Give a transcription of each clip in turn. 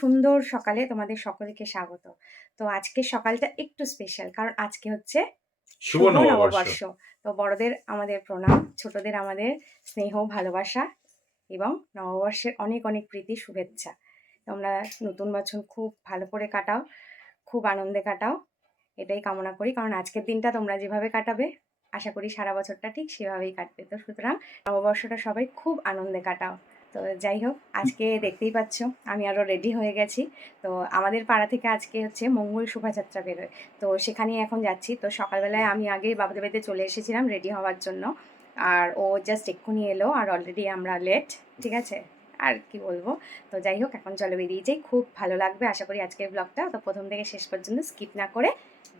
সুন্দর সকালে তোমাদের সকলকে স্বাগত। তো আজকের সকালটা একটু স্পেশাল কারণ আজকে হচ্ছে শুভ নববর্ষ। তো বড়দের আমাদের প্রণাম ছোটদের আমাদের স্নেহ ভালোবাসা এবং নববর্ষের অনেক অনেক প্রীতি শুভেচ্ছা। তোমরা নতুন বছর খুব ভালো করে কাটাও খুব আনন্দে কাটাও। এটাই কামনা করি কারণ আজকের দিনটা তোমরা যেভাবে কাটাবে আশা করি সারা বছরটা ঠিক সেভাবেই কাটবে। তো সুতরাং নববর্ষটা সবাই খুব আনন্দে কাটাও। তো যাই হোক আজকে দেখতেই পাচ্ছ আমি আরও রেডি হয়ে গেছি। তো আমাদের পাড়া থেকে আজকে হচ্ছে মঙ্গল শোভাযাত্রা বেরোয়। তো সেখানেই এখন যাচ্ছি। তো সকালবেলায় আমি আগে বাবাদের বাড়িতে চলে এসেছিলাম রেডি হওয়ার জন্য। আর ও জাস্ট এক্ষুনি এলো আর অলরেডি আমরা লেট ঠিক আছে? আর কি বলব? তো যাই হোক এখন চলে বেরিয়ে যাই। খুব ভালো লাগবে আশা করি আজকের ব্লগটা তো প্রথম থেকে শেষ পর্যন্ত স্কিপ না করে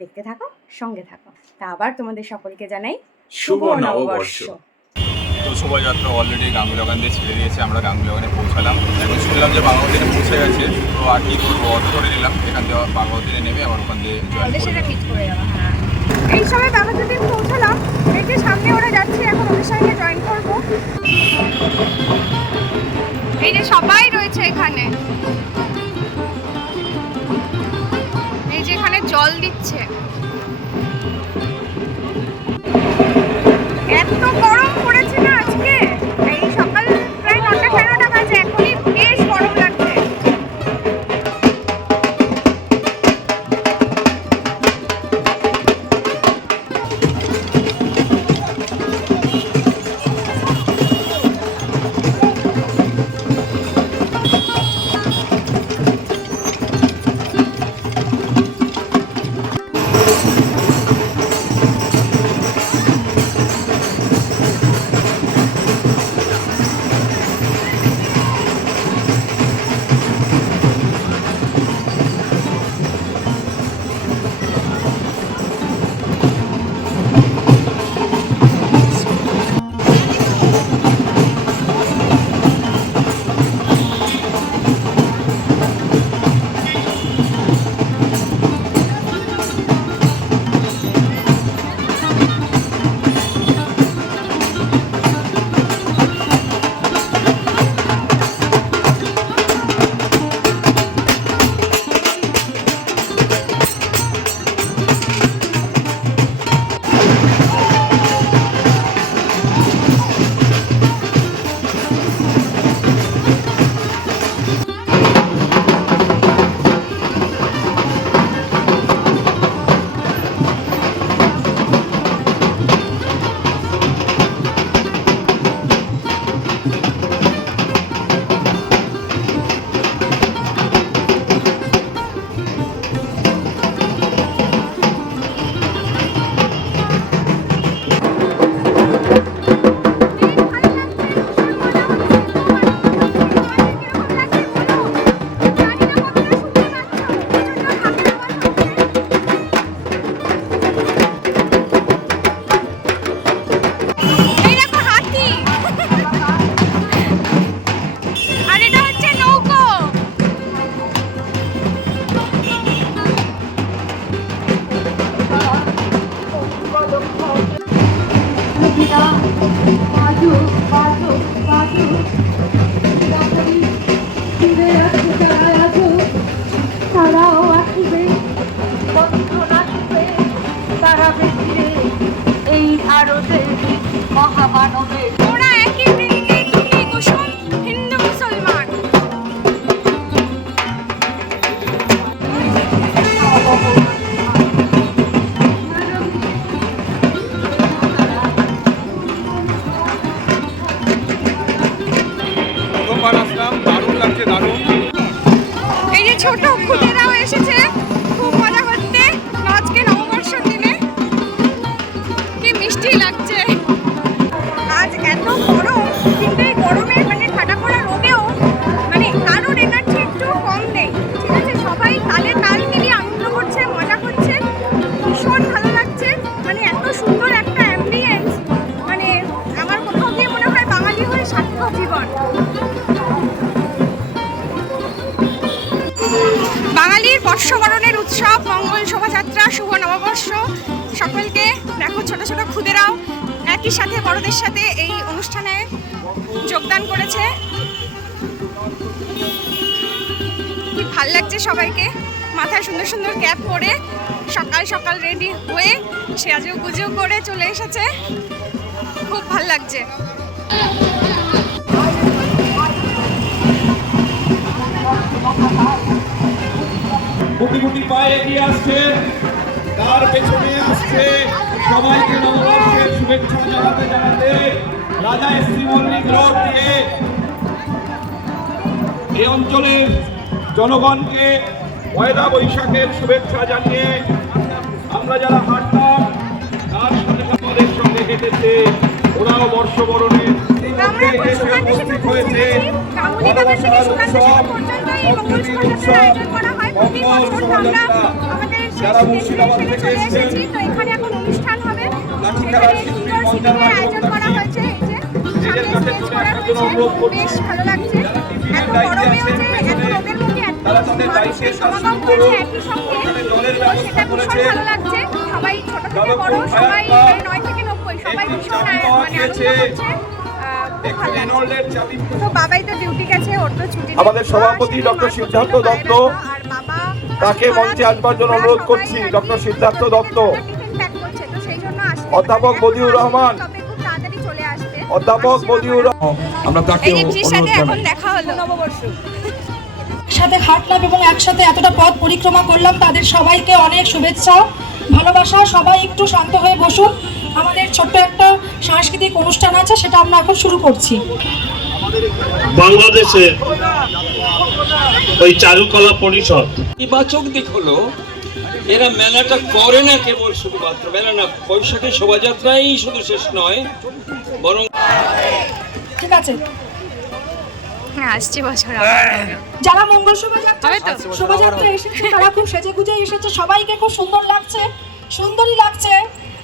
দেখতে থাকো সঙ্গে থাকো। তা আবার তোমাদের সকলকে জানাই শুভ নববর্ষ। শোভাযাত্রা অলরেডি গাঙ্গুলি বাগান দিয়ে ছেড়ে দিয়েছে আমরা গাঙ্গুলি বাগানে পৌঁছালাম। এখন শুনলাম যে বাংলাদেশে পৌঁছে গেছে তো আর কি করব? অটো করে নিলাম এখান থেকে বাংলাদেশে নেমে আবার ওখান দিয়ে। হ্যাঁ। এই সময় যদি পৌঁছালাম এই যে সামনে ওরা যাচ্ছে এখন ওদের সঙ্গে জয়েন করব। এই যে সবাই রয়েছে এখানে। এই যে এখানে জল দিচ্ছে। এত গরম এই যে ছোট খুদেরাও উৎসব, মঙ্গল শোভাযাত্রা, শুভ নববর্ষ। সকলকে দেখো, ছোট ছোট খুদেরাও একই সাথে, বড়দের সাথে এই অনুষ্ঠানে যোগদান করেছে। কি ভালো লাগছে সবাইকে। মাথায় সুন্দর সুন্দর ক্যাপ পরে সকাল সকাল রেডি হয়ে সেজো গুজো করে চলে এসেছে। খুব ভালো লাগছে। গুটি গুটি পায়ে এগিয়ে আসছে। তার পেছনে আসছে সবাইকে নববর্ষের শুভেচ্ছা জানাতে জানাতে রাজা শ্রী মল্লিক রোড দিয়ে এই অঞ্চলের জনগণকে পয়লা বৈশাখের শুভেচ্ছা জানিয়ে আমরা যারা হাঁটতাম তার সাথে আমাদের সঙ্গে হেঁটেছে ওরাও বর্ষবরণে আমরা এখন গাঙ্গুলি বাজার থেকে সুকান্ত সেতু পর্যন্ত এই মঙ্গল শোভাযাত্রার আয়োজন করা প্রতি বছর তো আমরা আমাদের শেষ ডেস্টিনেশনে চলে এসেছি তো এখানে এখন অনুষ্ঠান হবে আয়োজন করা হয়েছে ছোট থেকে তো বাবাই তো ডিউটি গেছে ওর তো ছুটি আমাদের সভাপতি ডক্টর সিদ্ধার্থ দত্ত, তাকে মঞ্চে আসবার জন্য অনুরোধ করছি, ডক্টর সিদ্ধার্থ দত্ত। অধ্যাপক বদিউর রহমান। অধ্যাপক বদিউর আমরা তাকে এই রিপসির সাথে অনুরোধ এখন দেখা হলো। নববর্ষ। সাথে হাঁটলাম এবং একসাথে এতটা পথ পরিক্রমা করলাম তাদের সবাইকে অনেক শুভেচ্ছা ভালোবাসা সবাই একটু শান্ত হয়ে বসুন। আমাদের ছোট্ট একটা সাংস্কৃতিক অনুষ্ঠান আছে সেটা আমরা এখন শুরু করছি। বাংলাদেশের ওই চারুকলা পরিষদ। ইতিবাচক দিক হলো এরা মেলাটা করে না কেবল শুধুমাত্র মেলা না বৈশাখী শোভাযাত্রাই শুধু শেষ নয় বরং ঠিক আছে? হ্যাঁ আসছে বছর যারা মঙ্গল শোভাযাত্রা এসেছে তারা খুব সেজে গুজে এসেছে সবাইকে খুব সুন্দর লাগছে সুন্দরী লাগছে।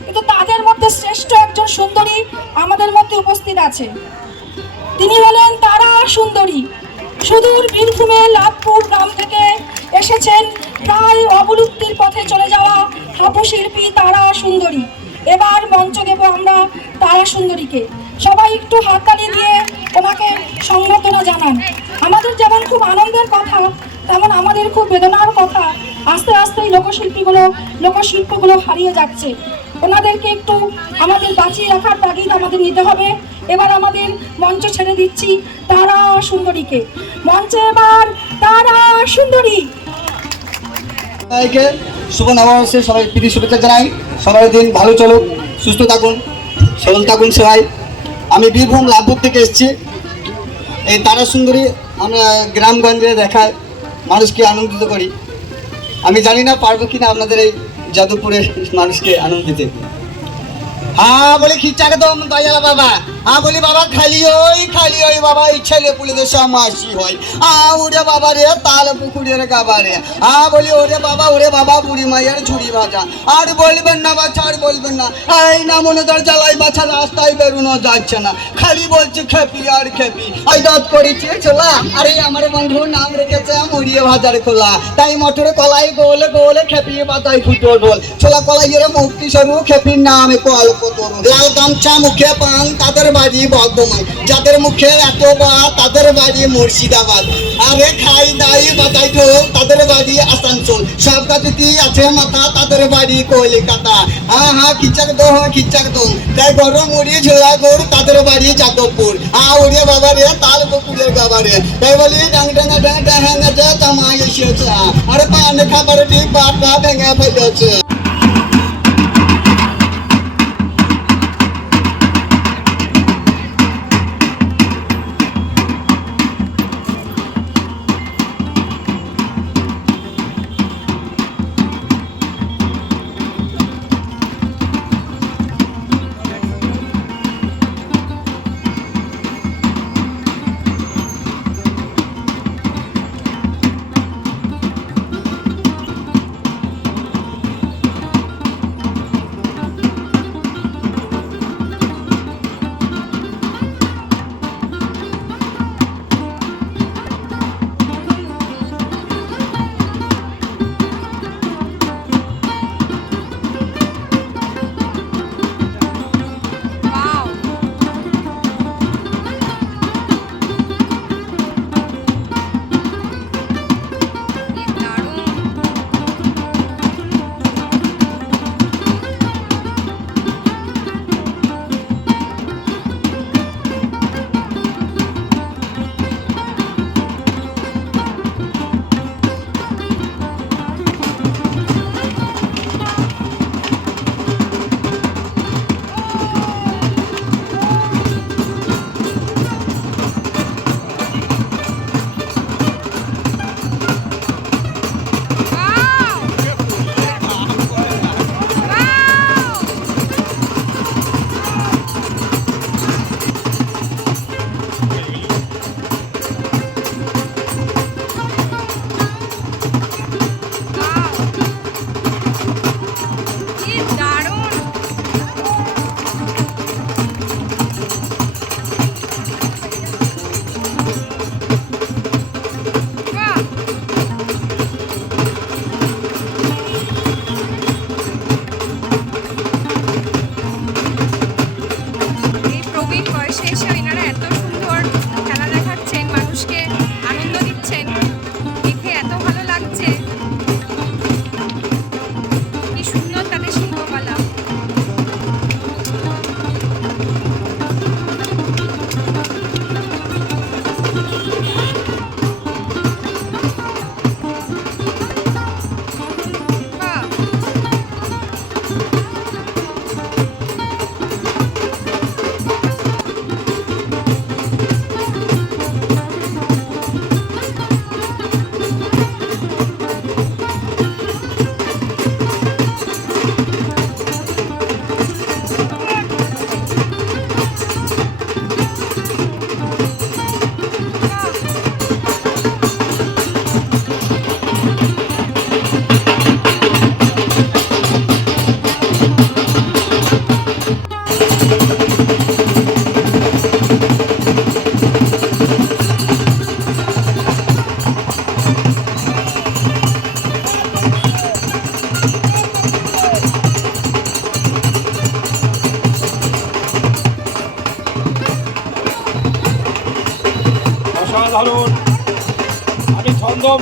কিন্তু তাদের মধ্যে শ্রেষ্ঠ একজন সুন্দরী আমাদের মধ্যে উপস্থিত আছে। তিনি হলেন তারা সুন্দরী। সুদূর বীরভূমে লাভপুর গ্রাম থেকে এসেছেন প্রায় অবলুপ্তির পথে চলে যাওয়া হাবু শিল্পী তারা সুন্দরী। এবার মঞ্চ দেব আমরা তারা সুন্দরীকে। সবাই একটু হাততালি দিয়ে ওনাকে সংবর্ধনা জানান। আমাদের যেমন খুব আনন্দের কথা, তেমন আমাদের খুব বেদনার কথা। আস্তে আস্তে এই লোকশিল্পীগুলো, লোকশিল্পগুলো হারিয়ে যাচ্ছে। ওনাদেরকে একটু আমাদের বাঁচিয়ে রাখার তাগিদ আমাদের নিতে হবে। এবার আমাদের মঞ্চ ছেড়ে দিচ্ছি তারা সুন্দরীকে। মঞ্চে এবার তারা সুন্দরী। সবাইকে শুভ নববর্ষে সবাই প্রীতি শুভেচ্ছা জানাই। সবাই দিন ভালো চলুক, সুস্থ থাকুন, সবল থাকুন সবাই। আমি বীরভূম লাভপুর থেকে এসেছি। এই তারা সুন্দরী আমরা গ্রামগঞ্জে দেখায়, মানুষকে আনন্দিত করি। আমি জানি না পারব কিনা আপনাদের এই যাদবপুরের মানুষকে আনন্দ দিতে। হ্যাঁ বলে খিচাকে তো বাবা। হ্যাঁ বলি বাবা, খালি ওই খালি ওই বাবা, এই ছেলে পুলিদের সব মাসি হয়। আ ওরে বাবা রে, তাল পুকুরের গাবা রে আ বলি ওরে বাবা ওরে বাবা, বুড়ি মাইয়ের ঝুড়ি ভাজা। আর বলবেন না বাচ্চা আর বলবেন না। এই না মনে তার জ্বালাই বাচ্চা রাস্তায় বেরোনো যাচ্ছে না। খালি বলছি খেপি আর খেপি। আই দাঁত করেছি ছোলা আরে আমার বন্ধুর নাম রেখেছে মুড়িয়ে ভাজার খোলা। তাই মটরে কলাই গোলে গোলে খেপিয়ে বাতাই ফুটোর বল ছোলা কলাইয়ের মুক্তি স্বরূপ, খেপির নামে তরুণ লাল গামছা মুখে পান, তাদের বাড়ি বর্ধমান যাদের মুখে এত বা তাদের বাড়ি মুর্শিদাবাদ। আরে খাই দাই বাতাই ঢোল, তাদের বাড়ি আসানসোল। সব কাজটি আছে মাথা, তাদের বাড়ি কলিকাতা। হ্যাঁ হ্যাঁ খিচাক দো হ্যাঁ খিচাক দো। তাই গরম মুড়ি, ঝোলা তাদের বাড়ি যাদবপুর। আ, ওরে বাবা রে, তাল বকুলের গাবা রে। তাই বলি, ডাং ডাঙা ডাং ডাং যে জামাই এসেছে। আরে পান খাবার ঠিক বাটা ভেঙে ফেলেছে।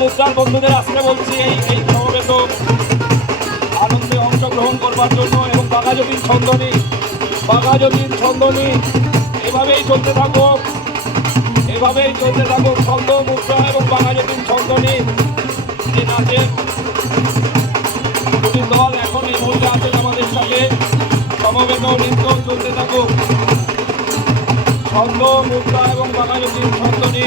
মুদ্রার বন্ধুদের আসতে বলছি, এই এই সমবেত আনন্দে অংশগ্রহণ করবার জন্য এবং বাঘাযতীন ছন্দনী বাঘাযতীন ছন্দনী, এভাবেই চলতে থাকুক এভাবেই চলতে থাকুক ছন্দ, মুদ্রা এবং বাঘাযতীন ছন্দনী। যে নাচের দুটি দল এখন এই মুহূর্তে আছেন আমাদের সাথে সমবেত নৃত্য চলতে থাকুক ছন্দ, মুদ্রা এবং বাঘাযতীন ছন্দনী।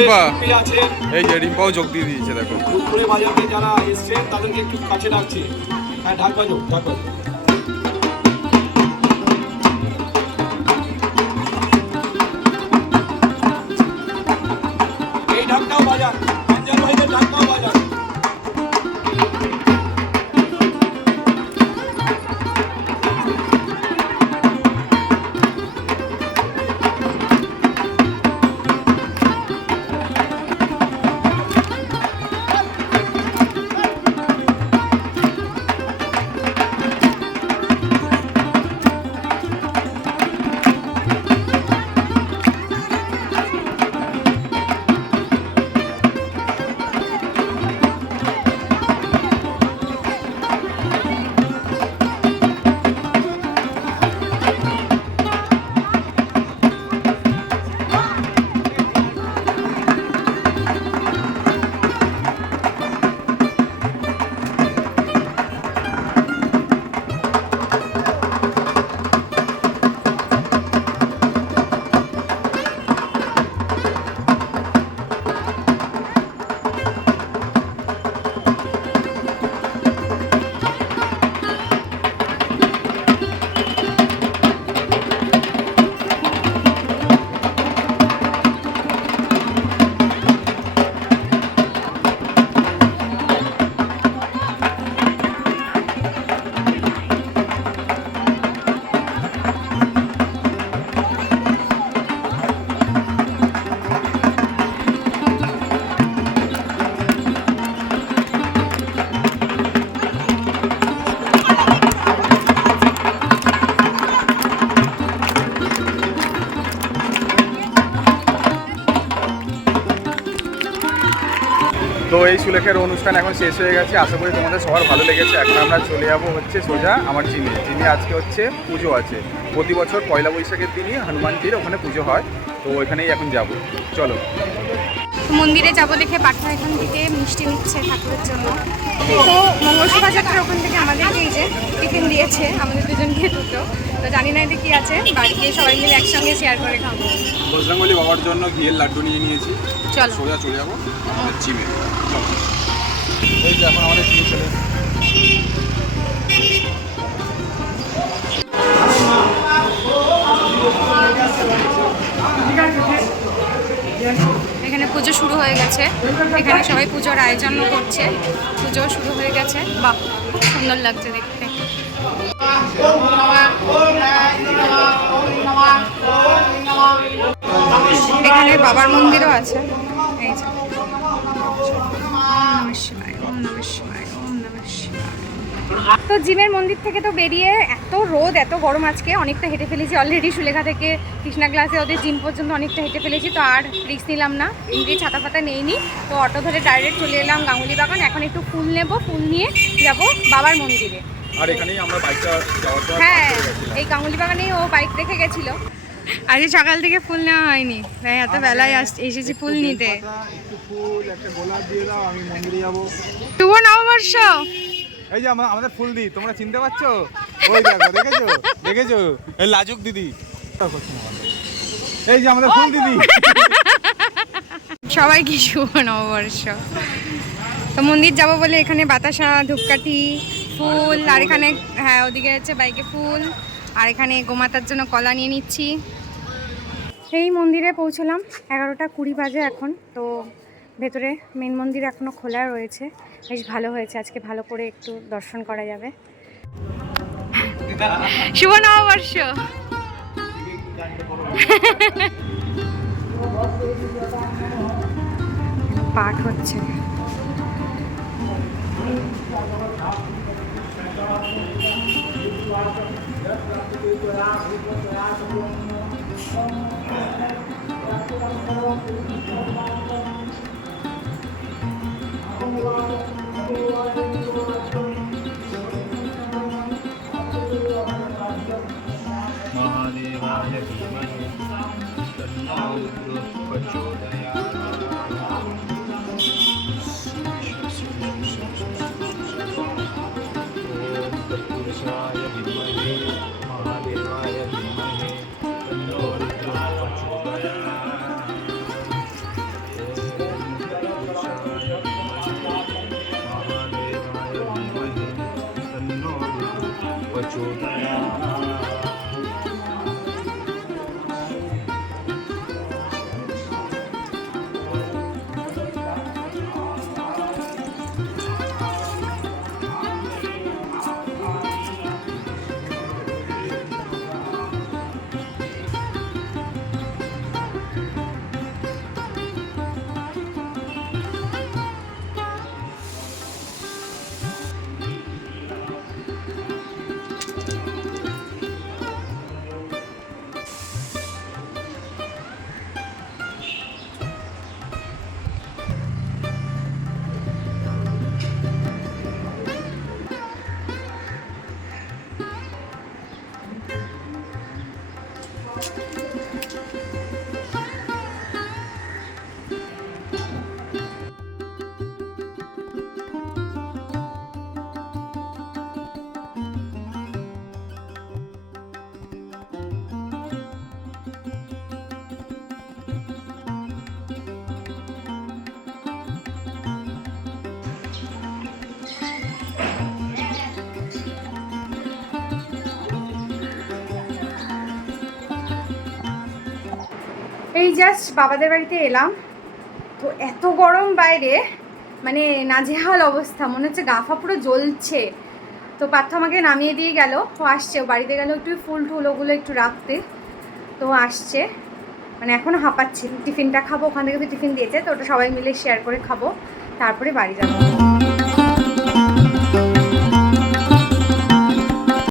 রিম্পা। এই যে রিম্পাও যোগ দিয়ে দিয়েছে দেখো। বাজারে যারা এসছেন তাদেরকে একটু কাছে রাখছি হ্যাঁ ঢাক বাজো ঢাক বাজো। সুলেখের অনুষ্ঠান এখন শেষ হয়ে গেছে। আশা করি তোমাদের সবার ভালো লেগেছে। এখন আমরা চলে যাব হচ্ছে সোজা আমার চিনি চিনি আজকে হচ্ছে পুজো আছে। প্রতি বছর পয়লা বৈশাখের দিনই হনুমানজির ওখানে পুজো হয়। তো ওইখানেই এখন যাব। চলো। মন্দিরে যাব দেখে পাঠা এখান থেকে মিষ্টি নিচ্ছে ঠাকুরের জন্য। তো মঙ্গল শোভাযাত্রার ওখান থেকে আমাদেরকে এই যে টিফিন দিয়েছে আমাদের দুজনকে দুটো। তো জানি না এটা কি আছে বাড়ি গিয়ে সবাই মিলে একসঙ্গে শেয়ার করে খাব। বজরঙ্গলি বাবার জন্য ঘিয়ের লাড্ডু নিয়ে নিয়েছি। চলো। সোজা চলে যাব চিমে চলো। এখন পুজো শুরু হয়ে গেছে। এখানে সবাই পুজোর আয়োজন করছে। পুজো শুরু হয়ে গেছে। বাহ, খুব সুন্দর লাগছে দেখতে। এখানে বাবার মন্দিরও আছে। এই যে। নমঃ শিবায়, ওম নমঃ শিবায়, ওম নমঃ শিবায়। তো জিমের মন্দির থেকে তো বেরিয়ে এত রোদ এত গরম আজকে অনেকটা হেঁটে ফেলেছি অলরেডি সুলেখা থেকে কৃষ্ণা ক্লাসে ওদের জিম পর্যন্ত অনেকটা হেঁটে ফেলেছি তো আর রিক্স নিলাম না এমনি ছাতা ফাতা নেইনি তো অটো ধরে ডাইরেক্ট চলে এলাম গাঙ্গুলি বাগান এখন একটু ফুল নেব ফুল নিয়ে যাব বাবার মন্দিরে আর এখানেই আমরা বাইকটা হ্যাঁ। এই গাঙ্গুলি বাগানেই ও বাইক রেখে গেছিল আজকে সকাল থেকে ফুল নেওয়া হয়নি। তাই এত বেলায় এসেছি ফুল নিতে। শুভ নববর্ষ! এই যে আমাদের ফুল দি তোমরা চিনতে পারছ? ওই দেখো দেখেছ? দেখেছ? এই লাজুক দিদি। এই যে আমাদের ফুল দিদি। সবাইকে শুভ নববর্ষ? তো মন্দির যাব বলে এখানে বাতাসা ধূপকাঠি ফুল আর এখানে হ্যাঁ ওদিকে হচ্ছে বাইকে ফুল। আর এখানে গোমাতার জন্য কলা নিয়ে নিচ্ছি। এই মন্দিরে পৌঁছলাম, এগারোটা কুড়ি বাজে এখন, তো ভেতরে মেন মন্দির এখনও খোলা রয়েছে। বেশ ভালো হয়েছে, আজকে ভালো করে একটু দর্শন করা যাবে। শুভ নববর্ষ! পাঠ হচ্ছে। মহাদেবায় ধীমহি তন্নো এই জাস্ট বাবাদের বাড়িতে এলাম। তো এত গরম বাইরে মানে নাজেহাল অবস্থা, মনে হচ্ছে গাফা পুরো জ্বলছে। তো পার্থ আমাকে নামিয়ে দিয়ে গেল, ও আসছে বাড়িতে গেল একটু ফুল টুল ওগুলো একটু রাখতে। তো আসছে মানে এখনও হাঁপাচ্ছি। টিফিনটা খাব, ওখান থেকে টিফিন দিয়েছে, তো ওটা সবাই মিলে শেয়ার করে খাব, তারপরে বাড়ি যাব।